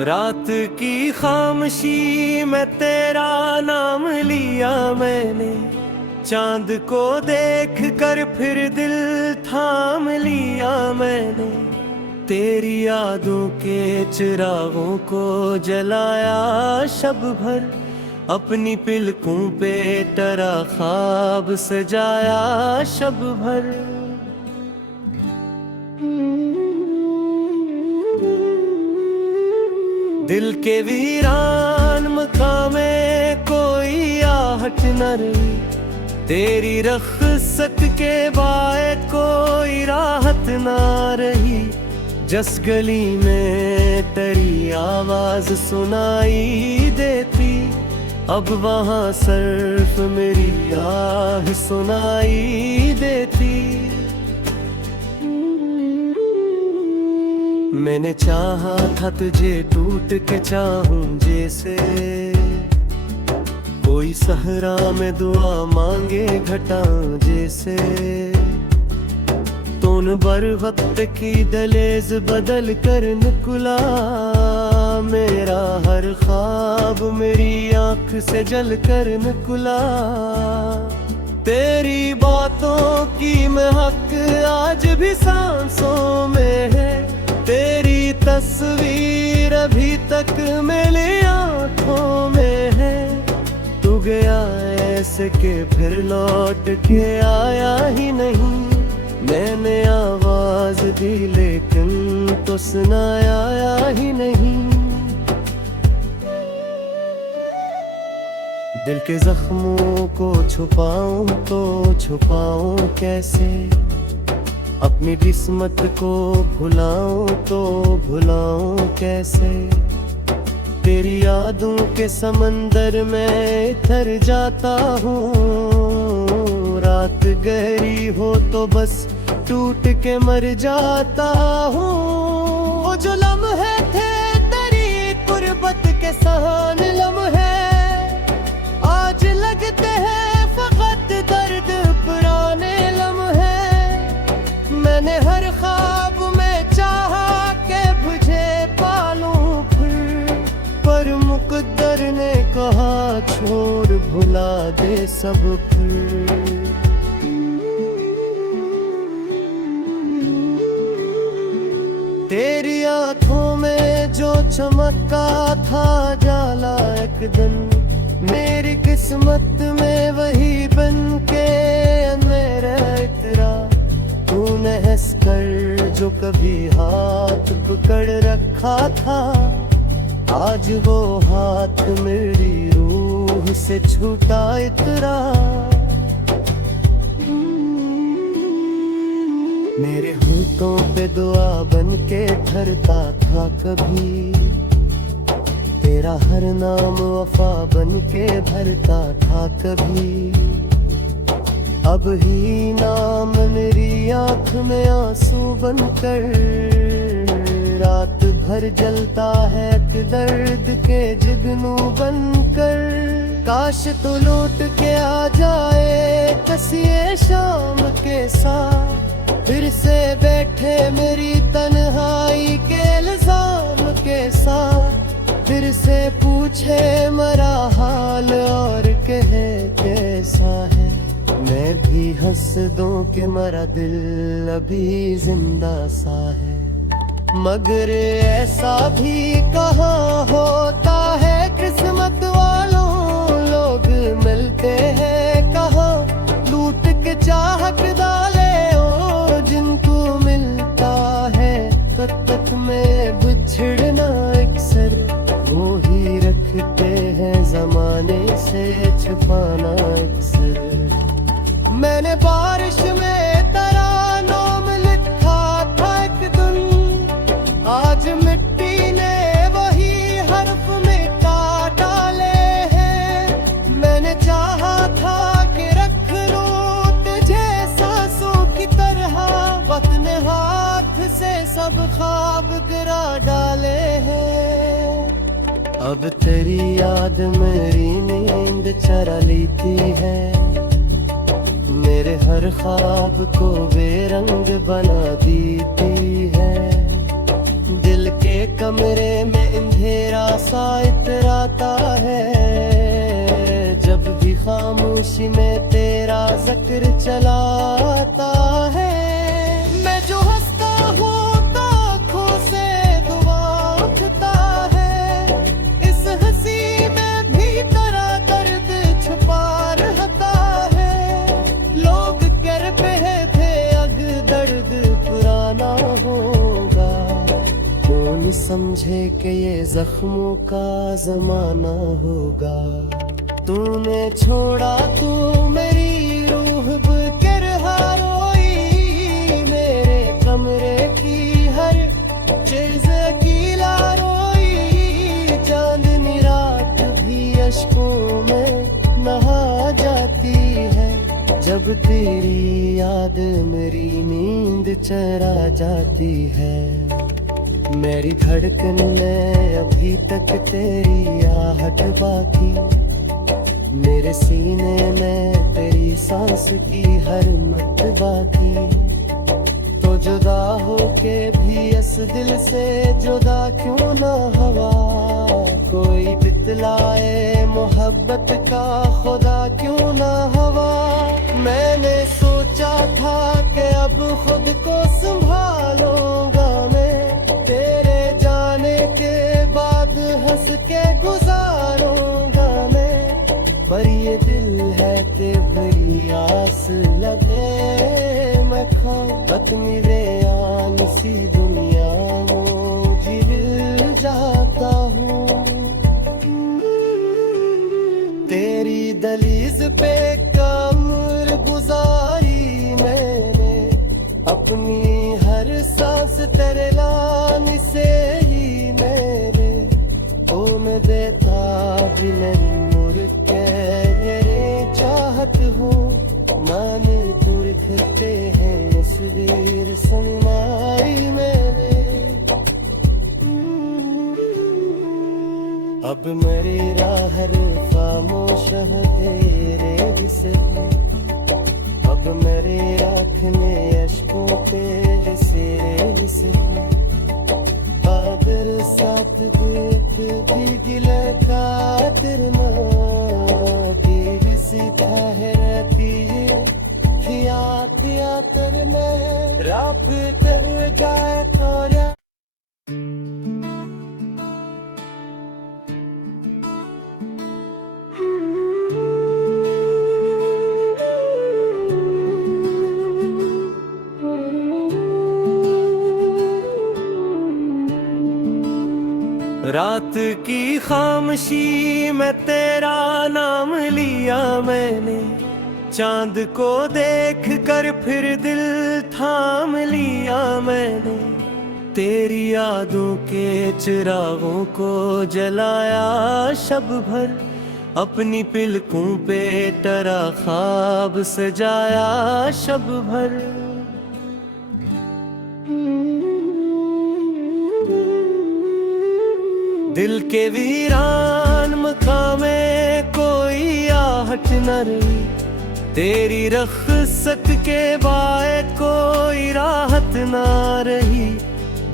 रात की खामोशी में तेरा नाम लिया मैंने, चांद को देख कर फिर दिल थाम लिया मैंने। तेरी यादों के चिरागों को जलाया शब भर, अपनी पिलकों पे टरा ख्वाब सजाया शब भर। दिल के वीरान मकाम में कोई आहट न रही, तेरी रख्सत के बाए कोई राहत न रही। जस गली में तेरी आवाज सुनाई देती, अब वहाँ सिर्फ मेरी आह सुनाई देती। मैंने चाहा था तुझे टूट के चाहूं जैसे, कोई सहरा में दुआ मांगे घटा जैसे। तूने बर वक्त की दलेज बदल कर निकला, मेरा हर ख्वाब मेरी आंख से जल कर निकला। तेरी बातों की महक आज भी सांसों में है, तेरी तस्वीर अभी तक मेरी आँखों में है। तू गया ऐसे के फिर लौट के आया ही नहीं, मैंने आवाज दी लेकिन तो सुनाया ही नहीं। दिल के जख्मों को छुपाऊं तो छुपाऊं कैसे, अपनी किस्मत को भुलाऊं तो भुलाऊं कैसे। तेरी यादों के समंदर में इतर जाता हूँ, रात गहरी हो तो बस टूट के मर जाता हूँ। वो जो लम्हे थे तेरी कुर्बत के सहान लम्हे, आज लगते हैं फकत दर्द पुराने लम्हे। मैंने हर ख्वाब में चाहा के तुझे पालूं फिर, पर मुकद्दर ने कहा छोड़ भुला दे सब फिर। तेरी आंखों में जो चमका था जाला एक दिन, मेरी किस्मत में वही बन के मेरा इतरा। तूने हंस कर जो कभी हाथ पकड़ रखा था, आज वो हाथ मेरी रूह से छूटा इतरा। मेरे होठों पे दुआ बन के ठहरता था कभी, तेरा हर नाम वफा बन के भरता था कभी। अब ही नाम मेरी आँख में आंसू बनकर, रात भर जलता है कि दर्द के जुगनू बनकर। काश तो लौट के आ जाए कसिए शाम के साथ, फिर से बैठे मेरी तन्हाई के इल्जाम के साथ। फिर से पूछे मरा हाल और कहे कैसा है, मैं भी हंस दूं कि मरा दिल अभी जिंदा सा है। मगर ऐसा भी कहाँ होता है, किस्मत वालों लोग मिलते हैं कहाँ। लूट के चाहत डाले ओ जिनको मिलता है, कत्तक में बिछड़ना अक्सर वो ही रखते हैं जमाने से छुपाना अक्सर। मैंने बारिश में तरानों में लिखा था एक दिन, आज मिट्टी ने वही हर्फ मिटा डाले हैं। मैंने चाहा था कि रख लूं तुझे सांसों की तरह, वक्त ने हाथ से सब ख्वाब गिरा डाले हैं। अब तेरी याद मेरी नींद चरा लेती है, मेरे हर ख्वाब को बेरंग बना देती है। दिल के कमरे में अंधेरा चक्र चलाता है। मैं जो हंसता हूँ तो आँखों से दुआ उठता है। इस हंसी में भी तेरा दर्द छुपा रहता है। लोग कहते थे अग दर्द पुराना होगा, कौन समझे कि ये जख्मों का जमाना होगा। तूने छोड़ा तू मेरी रूह कर रोई, मेरे कमरे की हर चीज अकेला रोई। चांदनी रात भी अश्कों में नहा जाती है, जब तेरी याद मेरी नींद चरा जाती है। मेरी धड़कन में अभी तक तेरी आहट बाकी, मेरे सीने में तेरी सांस की हर मत बाकी। तो जुदा हो के भी इस दिल से जुदा क्यों ना हवा, कोई बितलाए मोहब्बत का खुदा क्यों ना हवा। मैंने सोचा था कि अब खुद को संभालूंगा मैं, तेरे जाने के बाद हंस के गुजारूंगा मैं। पर ये दिल है ते भरी आस लगे, मैं खाबत मेरे आन सी दुनिया में जाता हूँ। तेरी दलीज पे कमर गुजारी मैंने, अपनी हर सांस तेरे लान से ही मेरे। ओ मैं देता भी नहीं मुड़ के चाहत हूँ, माने पुरखते हैं तस्वीर सुनाई मैंने। अब मेरी राह खामोश है तेरे हिस्से, अब मेरी आँख में अश्कों पे सिरे हिस्से। आदर साथ देख भी गिले खातिर की भी सीधा है रहती है। खियात यातर में रात कर जाए थोड़ा। रात की खामोशी में तेरा नाम लिया मैंने, चांद को देख कर फिर दिल थाम लिया मैंने। तेरी यादों के चिरागों को जलाया शब भर, अपनी पिलकों पे तेरा ख्वाब सजाया शब भर। दिल के वीरान मकाम में कोई आहट न रही, तेरी रख्सत के बाए कोई राहत ना रही।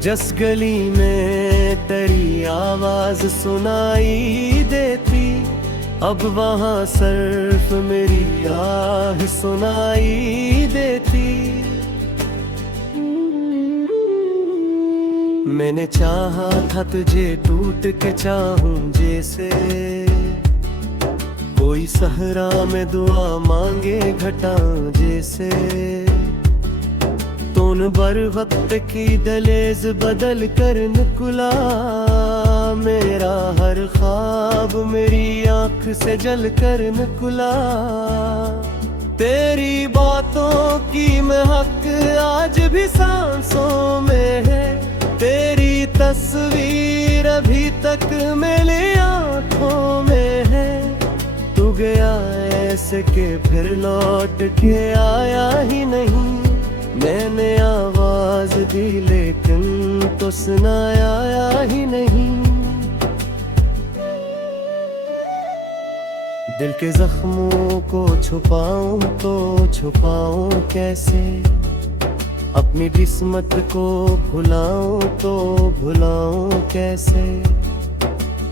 जस गली में तेरी आवाज सुनाई देती, अब वहाँ सिर्फ मेरी आह सुनाई देती। मैंने चाहा था तुझे टूट के चाहूं जैसे, कोई सहरा में दुआ मांगे घटा जैसे। तूने बर वक्त की दलेज बदल कर निकला, मेरा हर ख्वाब मेरी आंख से जल कर निकला। तेरी बातों की महक आज भी सांसों में है, तेरी तस्वीर अभी तक मेरी आँखों में है। तू गया ऐसे के फिर लौट के आया ही नहीं, मैंने आवाज दी लेकिन तो सुनाया ही नहीं। दिल के जख्मों को छुपाऊं तो छुपाऊं कैसे, अपनी किस्मत को भुलाऊं तो भुलाऊं कैसे।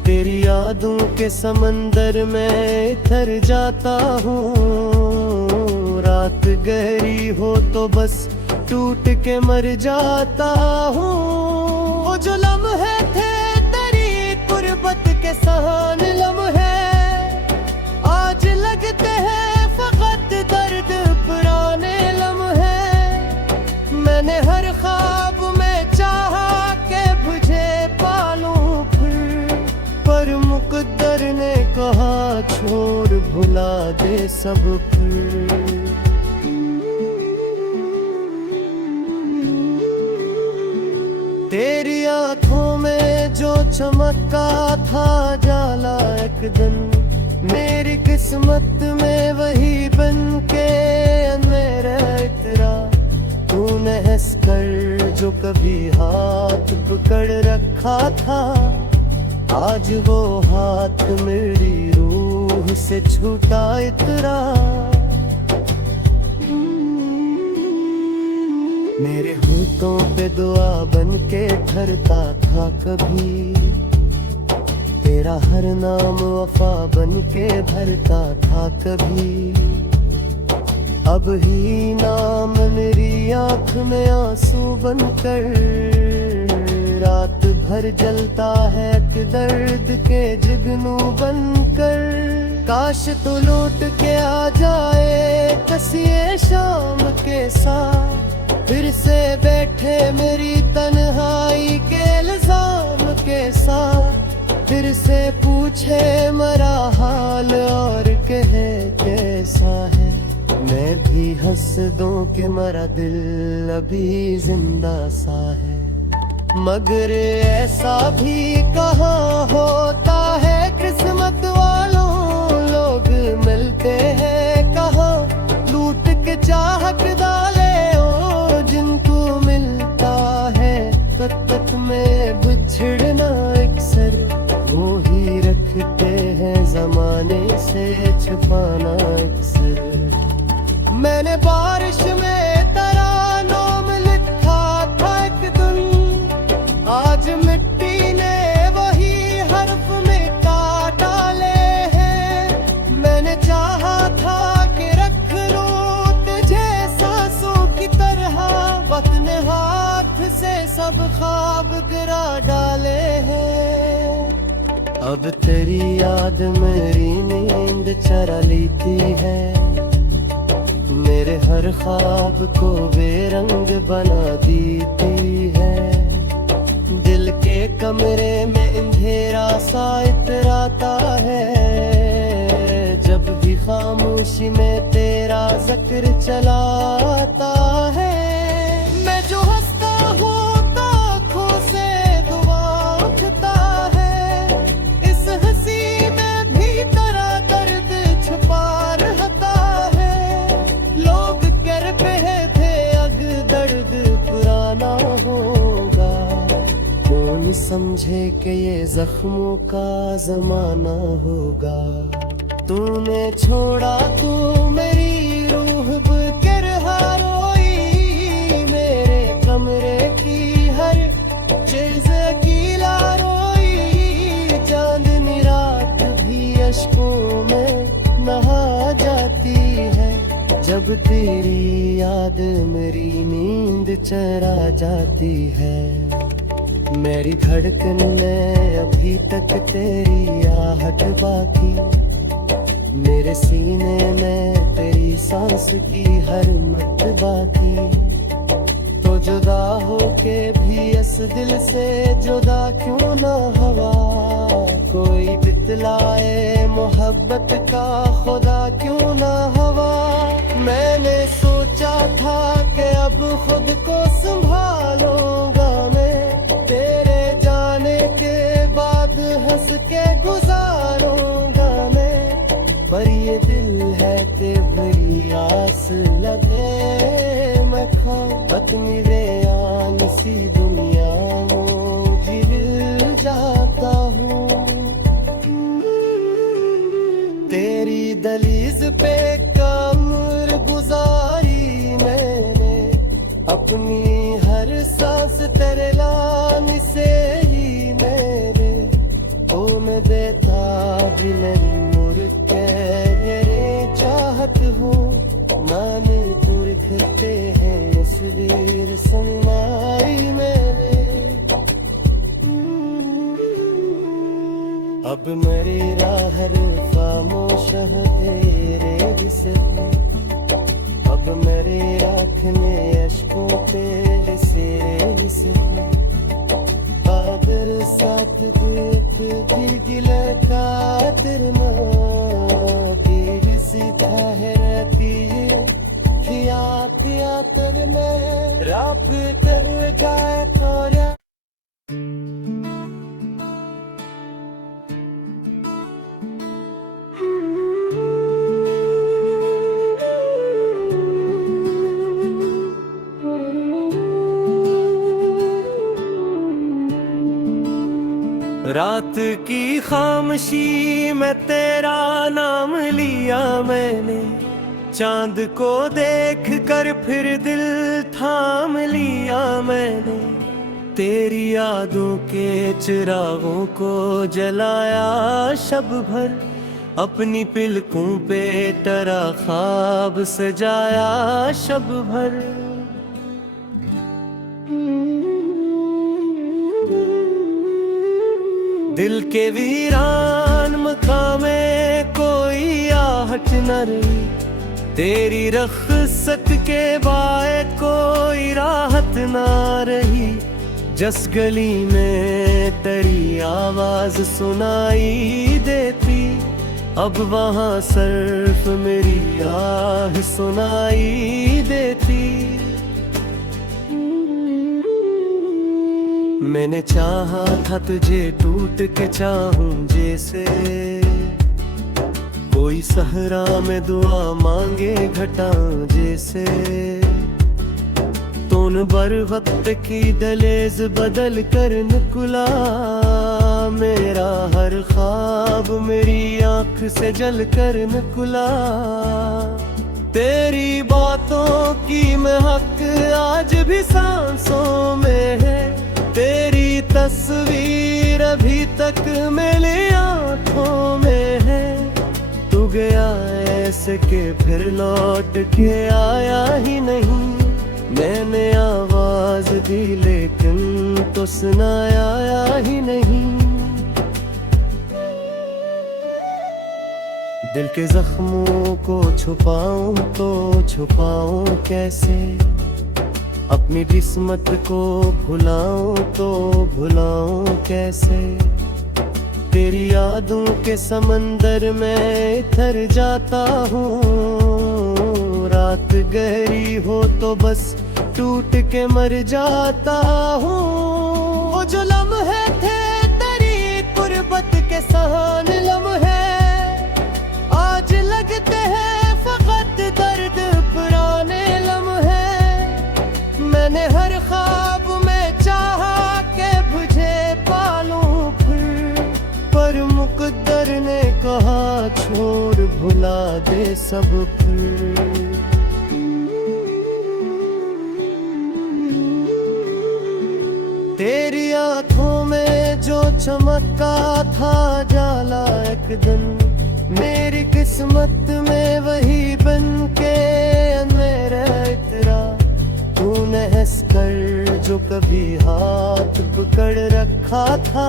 तेरी यादों के समंदर में थर जाता हूँ, बात गहरी हो तो बस टूट के मर जाता हूँ। वो जो लम्हे थे तेरी कुर्बत के सहान लम्हे, आज लगते हैं फकत दर्द पुराने लम्हे। मैंने हर ख्वाब में चाहा के बुझे पालूं फिर, पर मुकद्दर ने कहा छोड़ भुला दे सब फिर। तेरी आंखों में जो चमका था जाला एक दिन, मेरी किस्मत में वही बन के मेरा इतरा। तूने हंस कर जो कभी हाथ पकड़ रखा था, आज वो हाथ मेरी रूह से छूटा इतरा। मेरे होठों पे दुआ बन के ठहरता था कभी, तेरा हर नाम वफा बन के भरता था कभी। अब ही नाम मेरी आँख में आंसू बनकर रात भर जलता है कि दर्द के जुगनू बनकर। काश तू लौट के आ जाए कसिए शाम के साथ, फिर से बैठे मेरी तन्हाई के इल्जाम के साथ। फिर से पूछे मरा हाल और कहे कैसा है, मैं भी हंस दूं कि मरा दिल अभी जिंदा सा है। मगर ऐसा भी कहाँ होता है किस्मत वालों, लोग मिलते हैं कहाँ लूट के चाहत डाले। ओ जिनको मिलता है कत में बिछड़ना अक्सर, वो ही रखते हैं जमाने से छुपाना अक्सर। मैंने बारिश में तरानों में लिखा था एक दिन, आज मिट्टी ने वही हर्फ मिटा डाले हैं। मैंने चाहा था कि रख लूं तुझे सांसों की तरह, वक्त ने हाथ से सब ख्वाब गिरा डाले हैं। अब तेरी याद मेरी नींद चरा लेती है, मेरे हर ख्वाब को बेरंग बना देती है। दिल के कमरे में अंधेरा सा इतराता है, जब भी खामोशी में तेरा जिक्र चलाता है। मैं जो हंसता हूँ तो आँखों से दुआ उठता है, इस हंसी में भी तेरा दर्द छुपा रहता है। लोग कहते थे अग दर्द पुराना होगा, कौन समझे कि ये जख्मों का जमाना होगा। तूने छोड़ा तू मेरी रूह बकरहा रोई, मेरे कमरे की हर चीज अकेला रोई। चांदनी रात भी अश्कों में नहा जाती है, जब तेरी याद मेरी नींद चरा जाती है। मेरी धड़कन में अभी तक तेरी आहट बाकी, मेरे सीने में तेरी सांस की हर मत बाकी। तो जुदा हो के भी इस दिल से जुदा क्यों ना हवा, कोई बितलाए मोहब्बत का खुदा क्यों ना हवा। मैंने सोचा था कि अब खुद को संभालूंगा मैं, तेरे जाने के बाद हंस के गुजारूंगा मैं। पर ये दिल है ते भरी आस लगे, मैं खाबत मेरे आन सी दुनिया मुझे मिल जाता हूँ। तेरी दलीज पे कमर गुजारी मैंने, अपनी हर सांस तेरे लान से ही मेरे। ओ मैं बेताब नहीं मुड़ के चाहत हूँ, माने अब मेरा हर खामोश है तेरे विसर, अब मेरे आँखने अश्कों पे से विसर, आदर साथ देख दिल गिला खातिर पीर सीधा है रहती है खिया तर में रात तर गाय खोया। रात की खामोशी में तेरा नाम लिया मैंने, चांद को देख कर फिर दिल थाम लिया मैंने, तेरी यादों के चिरागों को जलाया शब भर, अपनी पिलकों पे तेरा ख्वाब सजाया शब भर। दिल के वीरान मकाम में कोई आहट न रही, तेरी रख्सत के बाद कोई राहत ना रही, जस गली में तेरी आवाज सुनाई देती, अब वहाँ सिर्फ मेरी आह सुनाई देती। मैंने चाहा था तुझे टूट के चाहूं जैसे, कोई सहरा में दुआ मांगे घटा जैसे, तूने बर वक्त की दलेज बदल कर निकला, मेरा हर ख्वाब मेरी आँख से जल कर निकला, तेरी बातों की महक आज भी सांसों में है, तेरी तस्वीर अभी तक मेरी आँखों में है, तू गया ऐसे के फिर लौट के आया ही नहीं, मैंने आवाज दी लेकिन तो सुनाया ही नहीं। दिल के जख्मों को छुपाऊं तो छुपाऊं कैसे, अपनी किस्मत को भुलाऊं तो भुलाऊं कैसे, तेरी यादों के समंदर में इतर जाता हूँ, रात गहरी हो तो बस टूट के मर जाता हूँ। वो जो लम्हे थे तेरी कुर्बत के सहान लम्हे, आज लगते हैं फकत दर्द पुराने लम्हे, मैंने हर ख्वाब में चाहा के तुझे पालूं फिर, पर मुकद्दर ने कहा छोड़ भुला दे सब फिर। तेरी आँखों में जो चमका था जाला एक दिन, मेरी किस्मत में वही बन के मेरा इतरा, तूने हंस कर जो कभी हाथ पकड़ रखा था,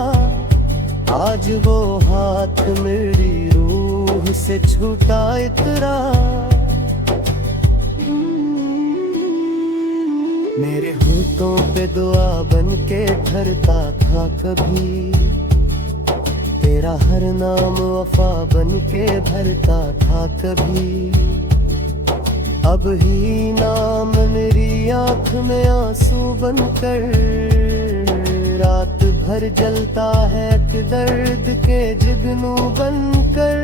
आज वो हाथ मेरी रूह से छूटा इतरा। मेरे होठों पे दुआ बन के ठहरता था कभी, तेरा हर नाम वफा बन के भरता था कभी, अब ही नाम मेरी आँख में आंसू बनकर, रात भर जलता है दर्द के जुगनू बनकर,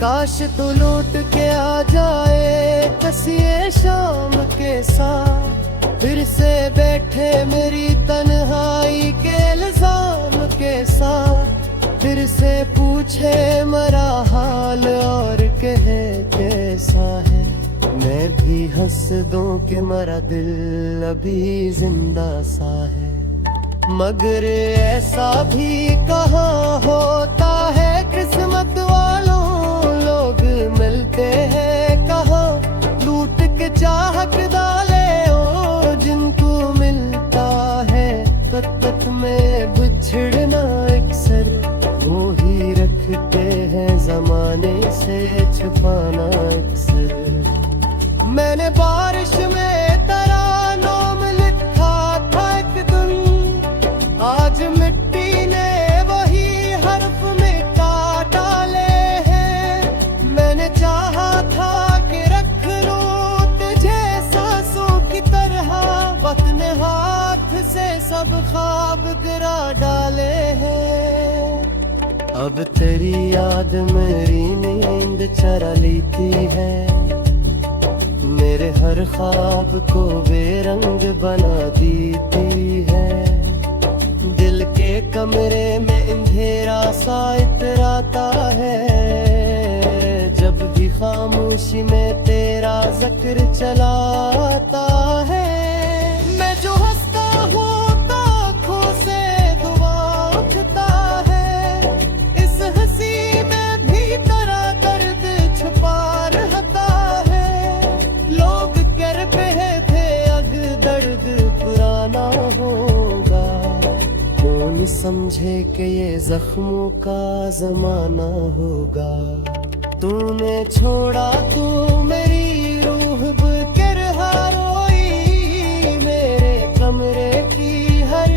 काश तो लौट के आ जाए कसिए शाम के साथ, फिर से बैठे मेरी तन्हाई के इल्जाम के साथ, फिर से पूछे मरा हाल और कहे कैसा है, मैं भी हंस दूं कि मरा दिल अभी जिंदा सा है, मगर ऐसा भी कहाँ होता है, किस्मत वालों लोग मिलते हैं कहाँ, लूट के चाहत डाले ओ जिनको मिलता है, तक में बिछड़ना अक्सर वो ही रख अब तेरी याद मेरी नींद चरा लेती है, मेरे हर ख्वाब को बेरंग बना देती है। दिल के कमरे में अंधेरा सा इतराता है, जब भी खामोशी में तेरा जिक्र चलाता है। मैं जो हंसता हूँ तो आँखों से धुआं उठता है, इस हंसी में भी तेरा दर्द छुपा रहता है। लोग कहते थे अब दर्द पुराना होगा, कौन समझे कि ये जख्मों का जमाना होगा। तूने छोड़ा तू मेरी रूह कर रोई, मेरे कमरे की हर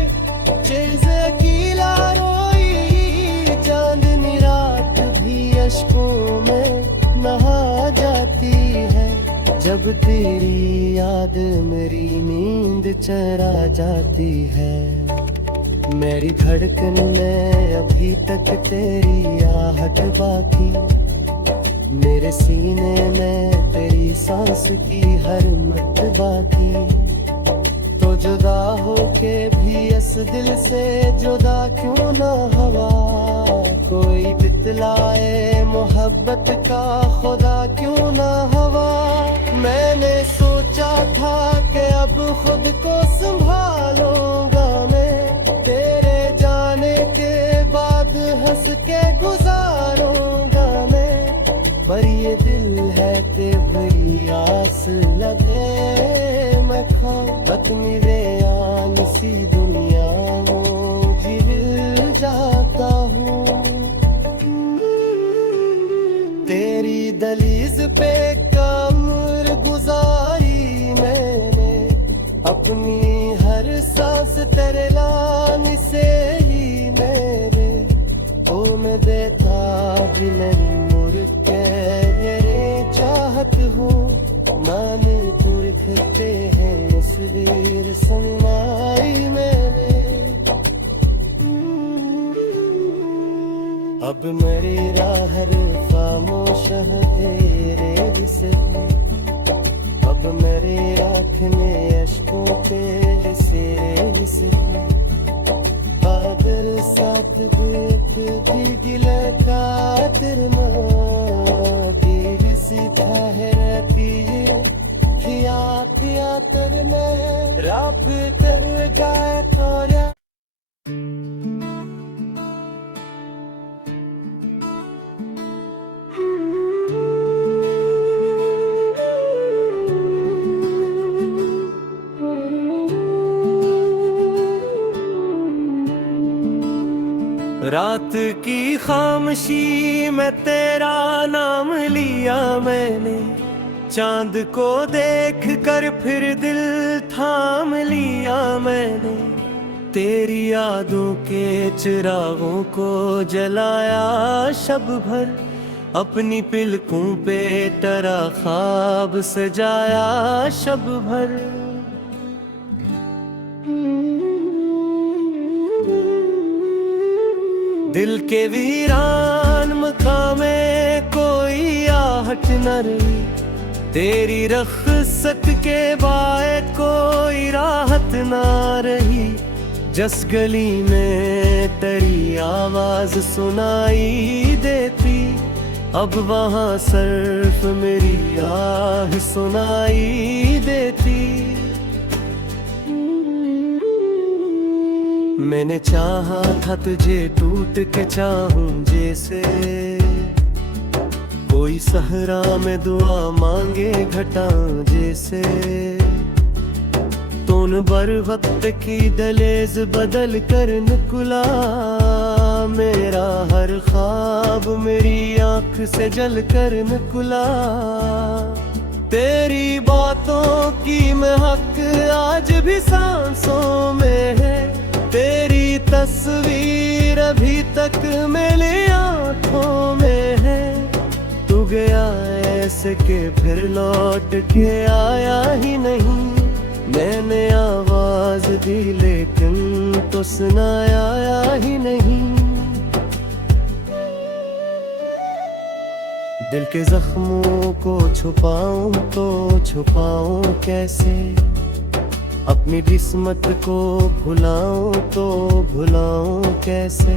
चीज अकेला रोई। चांदनी रात भी अश्कों में नहा जाती है, जब तेरी याद मेरी नींद चरा जाती है। मेरी धड़कन में अभी तक तेरी आहट बाकी, मेरे सीने में तेरी सांस की हर मत बाकी। तो जुदा होके भी इस दिल से जुदा क्यों ना हवा, कोई बितलाए मोहब्बत का खुदा क्यों ना हवा। मैंने सोचा था कि अब खुद को संभालूंगा मैं, तेरे जाने के बाद हंस के गुजारूंगा मैं। पर ये दिल है ते भरी आस लगे, मैं खाबत मेरे आन सी दुनिया में जिल जाता हूँ। तेरी दलीज पे कमर गुजारी मैंने, अपनी हर सांस तेरे लाने से ही मेरे। ओ मैं देता भी नहीं मुड़ के चाहत हूँ, माने पुरखते हैं तस्वीर समाई मैंने। अब मेरी राह खामोश है तेरे जिसमें, अब मेरी आँख में अश्कों के सिरे जिसमें। बादल साथ देख भी गिला खातिर सी ठहरती खिया तर में रात तर जाए थोड़ा। रात की खामोशी में तेरा नाम लिया मैंने, चांद को देख कर फिर दिल थाम लिया मैंने। तेरी यादों के चिरागों को जलाया शब भर, अपनी पिलकों पे तेरा ख्वाब सजाया शब भर। दिल के वीरान मकामे कोई आहट न रही, तेरी रख्सत के बाद कोई राहत ना रही। जस गली में तेरी आवाज सुनाई देती, अब वहाँ सिर्फ मेरी आह सुनाई देती। मैंने चाहा था तुझे टूट के चाहूं जैसे, कोई सहरा में दुआ मांगे घटा जैसे। तूने बर वक्त की दलेज बदल कर निकला, मेरा हर ख्वाब मेरी आँख से जल कर निकला। तेरी बातों की महक आज भी सांसों में है, तेरी तस्वीर अभी तक मेरी आँखों में है। तू गया ऐसे के फिर लौट के आया ही नहीं, मैंने आवाज दी लेकिन तो सुनाया ही नहीं। दिल के जख्मों को छुपाऊं तो छुपाऊं कैसे, अपनी किस्मत को भुलाऊं तो भुलाऊं कैसे।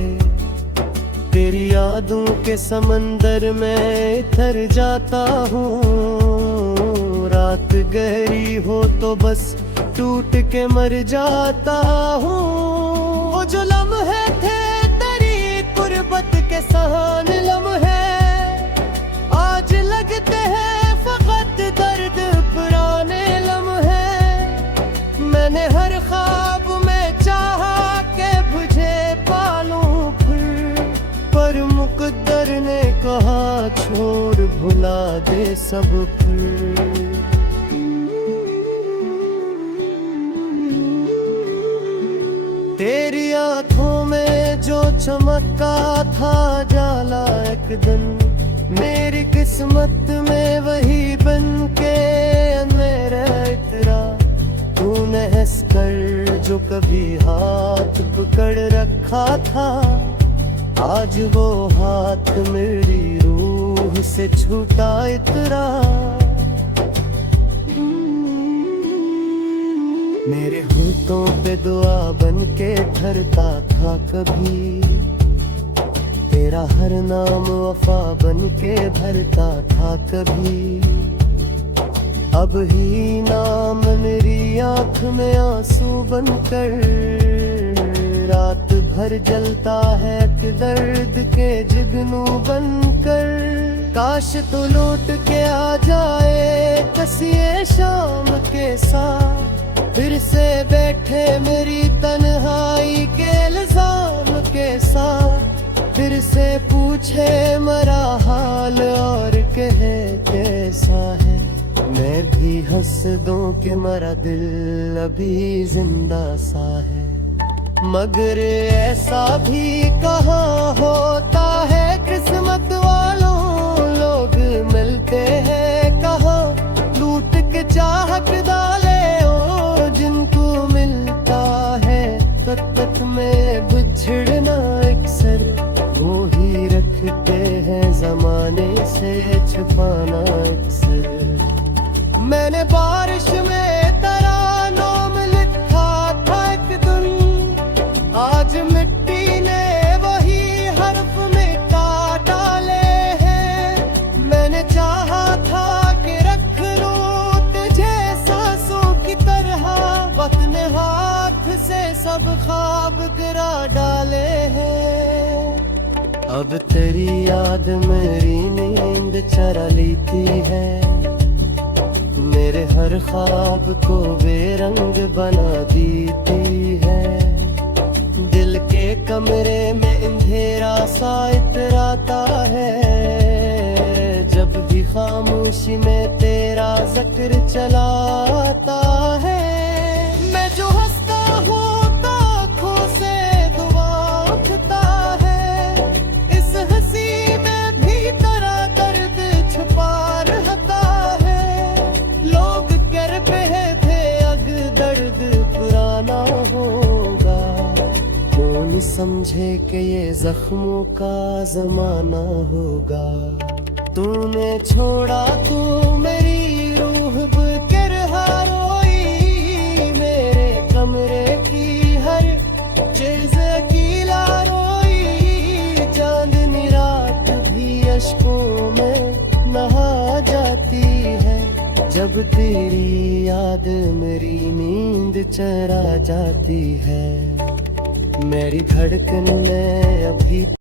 तेरी यादों के समंदर में इतर जाता हूँ, रात गहरी हो तो बस टूट के मर जाता हूँ। वो जो लम्हे थे तेरी कुर्बत के सहान लम्हे, आज लगते हैं फकत दर्द पुराने लम्हे। मैंने हर ख्वाब में चाहा के बुझे पालूं फिर, पर मुकद्दर ने कहा छोड़ भुला दे सब फिर। तेरी आंखों में जो चमका था जाला एक दिन, मेरी किस्मत में वही बन के अंधेरा इतरा। तूने हंस कर जो कभी हाथ पकड़ रखा था, आज वो हाथ मेरी रूह से छूटा इतरा। मेरे होठों पे दुआ बन के ठहरता था कभी, तेरा हर नाम वफा बन के भरता था कभी। अब ही नाम मेरी आँख में आंसू बनकर रात भर जलता है कि दर्द के जुगनू बनकर। काश तो लौट के आ जाए कसिए शाम के साथ, फिर से बैठे मेरी तन्हाई के इल्जाम के साथ। फिर से पूछे मरा हाल और कहे कैसा है, मैं भी हंस दूं कि मरा दिल अभी जिंदा सा है। मगर ऐसा भी कहाँ होता है, किस्मत वालों लोग मिलते हैं कहाँ, लूट के चाहत डाले जिनको मिलता है। तक में बिछड़ना अक्सर वो ही रखते हैं जमाने से छुपाना अक्सर। मैंने बारिश में तरानों में लिखा था एक दिन, आज मिट्टी ने वही हर्फ मिटा डाले हैं। मैंने चाहा था कि रख लूं तुझे सांसों की तरह, वक्त ने हाथ से सब ख्वाब गिरा डाले हैं। अब तेरी याद मेरी नींद चरा लेती है, मेरे हर ख्वाब को बेरंग बना देती है। दिल के कमरे में अंधेरा सा इतराता है, जब भी खामोशी में तेरा जिक्र चलाता है। मैं जो हंसता हूँ तो आँखों से दुआ उठता है, इस हंसी में भी तेरा दर्द छुपा रहता है। लोग कहते थे अग दर्द पुराना होगा, कौन समझे कि ये जख्मों का जमाना होगा। तूने छोड़ा तू मेरी रूह बकर रोई, मेरे कमरे की हर चीज अकेला रोई। चांदनी रात भी अश्कों में नहा जाती है, जब तेरी याद मेरी नींद चरा जाती है। मेरी धड़कन में अभी